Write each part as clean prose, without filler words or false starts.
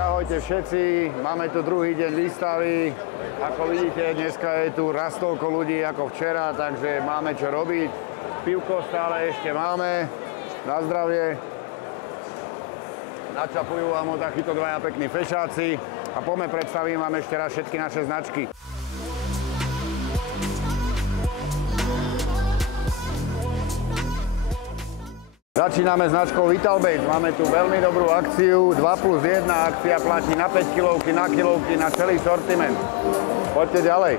ahojte všetci, máme tu druhý deň výstavy. Ako vidíte, dneska je tu raz toľko ľudí ako včera, takže máme čo robiť. Pivko stále ešte máme, na zdravie. Načapujú vám ho takíto dvaja pekní fešáci a poďme predstavím vám ešte raz všetky naše značky. Začíname značkou Vitalbait. Máme tu veľmi dobrú akciu, 2+1 akcia platí na 5 kilovky, na kilovky, na celý sortiment. Poďte ďalej.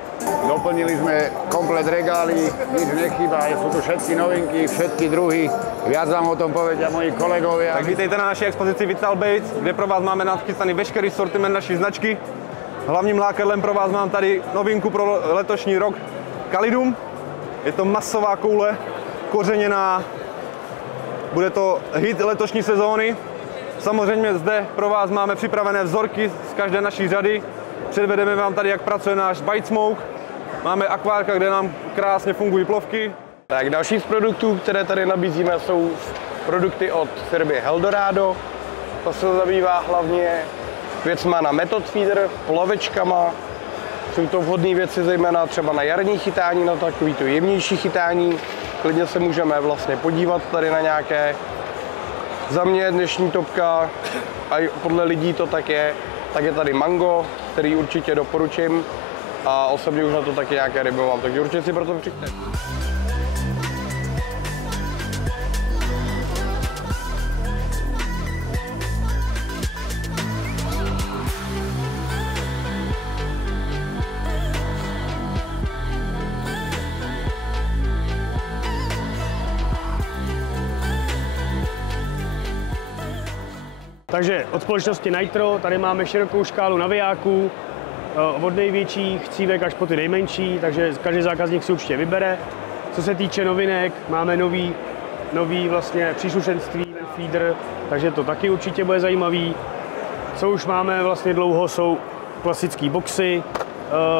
Doplnili sme komplet regály, nič nechýba, sú tu všetky novinky, všetky druhy. Viac vám o tom povedia moji kolegovia. Tak vítejte na naší expozici Vitalbait, kde pro vás máme nachystaný veškerý sortiment naší značky. Hlavním lákadlem pro vás mám tady novinku pro letošní rok Kalidum. Je to masová koule, kořeněná. Bude to hit letošní sezóny. Samozřejmě zde pro vás máme připravené vzorky z každé naší řady. Předvedeme vám tady, jak pracuje náš Bite Smoke. Máme akvárka, kde nám krásně fungují plovky. Tak další z produktů, které tady nabízíme, jsou produkty od firmy Eldorado. To se zabývá hlavně věcma na method feeder, plovečkama. Jsou to vhodné věci zejména třeba na jarní chytání, na takový to jemnější chytání. Klidně se můžeme vlastně podívat tady na nějaké. Za mě dnešní topka, a podle lidí to tak je tady mango, který určitě doporučím. A osobně už na to taky nějaké ryby mám, takže určitě si proto přijďte. Takže od společnosti Nitro tady máme širokou škálu navijáků, od největších cívek až po ty nejmenší, takže každý zákazník si určitě vybere. Co se týče novinek, máme nový vlastně příslušenství, feeder, takže to taky určitě bude zajímavý. Co už máme vlastně dlouho, jsou klasické boxy,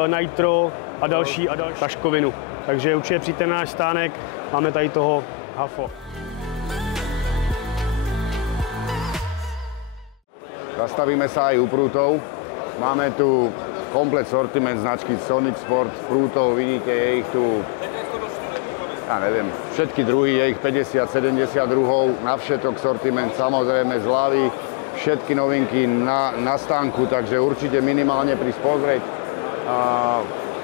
Nitro a další taškovinu. Takže určitě přijďte na náš stánek, máme tady toho hafo. Zastavíme sa aj u prútov. Máme tu komplet sortiment značky Sonic Sport prútov. Vidíte, je ich tu, ja neviem, všetky druhy, je ich 50-70 druhov, na všetok sortiment, samozrejme zľavy, všetky novinky na stánku, takže určite minimálne prísť pozrieť a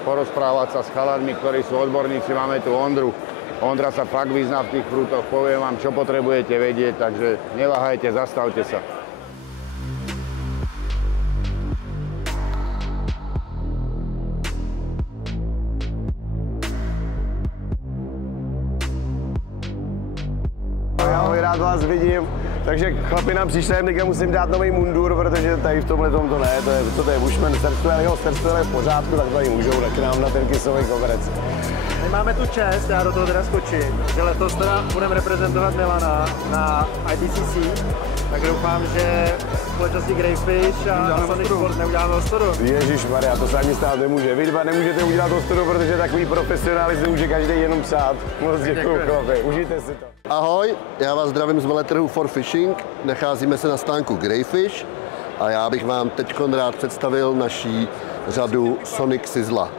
porozprávať sa s chalanmi, ktorí sú odborníci. Máme tu Ondru. Ondra sa fakt vyzná v tých prútoch, poviem vám, čo potrebujete vedieť, takže neváhajte, zastavte sa. Rád vás vidím, takže chlapi nám přišli, teďka musím dát nový mundur, protože tady v tomhle to ne, to je Bushman, Serstwell je v pořádku, tak tady můžou taky nám na ten kysový koberec. My máme tu čest, já do toho teda skočím, že letos teda budeme reprezentovat Milana na IBCC, tak doufám, že společnosti Greyfish a Sonic Sport neuděláme ostudu. Ježišmarja, to se ani stát nemůže. Vy dva nemůžete udělat ostudu, protože takový profesionály si může každý jenom psát. Moc děkuju, chlapi, užijte si to. Ahoj, já vás zdravím z veletrhu For Fishing. Nacházíme se na stánku Greyfish a já bych vám teď rád představil naší řadu Sonic Sizzla.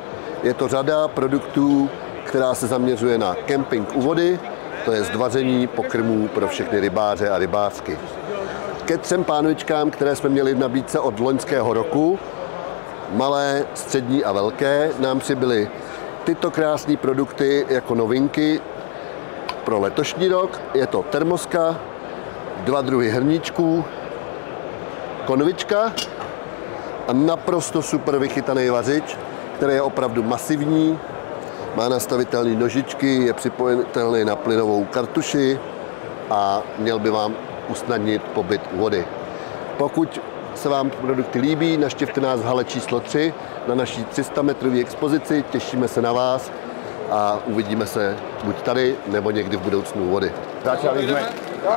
Je to řada produktů, která se zaměřuje na kemping u vody, to je vaření pokrmů pro všechny rybáře a rybářky. Ke 3 pánvičkám, které jsme měli v nabídce od loňského roku, malé, střední a velké, nám přibyly tyto krásné produkty jako novinky pro letošní rok. Je to termoska, 2 druhy hrníčků, konvička a naprosto super vychytaný vařič, který je opravdu masivní, má nastavitelné nožičky, je připojitelný na plynovou kartuši a měl by vám usnadnit pobyt u vody. Pokud se vám produkty líbí, navštivte nás v hale číslo 3 na naší 300 metrové expozici, těšíme se na vás a uvidíme se buď tady, nebo někdy v budoucnu u vody.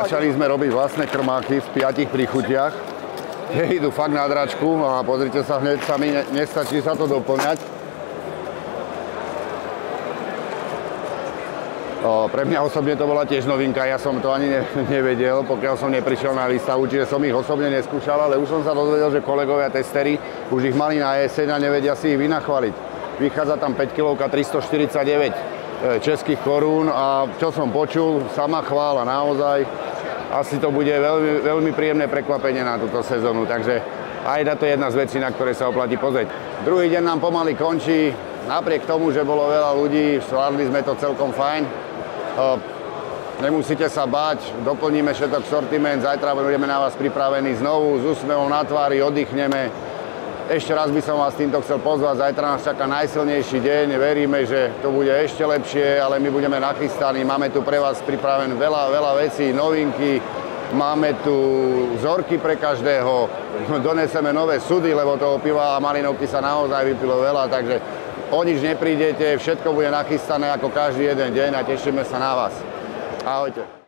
Začali sme robiť vlastné krmáky v 5 príchutiach. Idú fakt na dračku a pozrite sa hneď sami, nestačí sa to doplňať. Pre mňa osobne to bola tiež novinka, ja som to ani nevedel, pokiaľ som neprišiel na výstavu, čiže som ich osobne neskúšal, ale už som sa dozvedel, že kolegovia testery už ich mali na jeseň a nevedia si ich vynachvaliť. Vychádza tam 5 kilovka 349 českých korún a čo som počul, sama chvála naozaj, asi to bude veľmi, veľmi príjemné prekvapenie na túto sezónu, takže aj to je jedna z vecí, na ktoré sa oplatí pozrieť. Druhý deň nám pomaly končí, napriek tomu, že bolo veľa ľudí, zvládli sme to celkom fajn. Nemusíte sa báť, doplníme všetok sortiment, zajtra budeme na vás pripravení znovu, s úsmevom na tvári, oddychneme. Ešte raz by som vás týmto chcel pozvať, zajtra nás čaká najsilnejší deň, veríme, že to bude ešte lepšie, ale my budeme nachystaní, máme tu pre vás pripravené veľa vecí, novinky, máme tu vzorky pre každého, doneseme nové sudy, lebo toho piva a malinovky sa naozaj vypilo veľa, takže o nič neprídete, všetko bude nachystané ako každý jeden deň a tešíme sa na vás. Ahojte.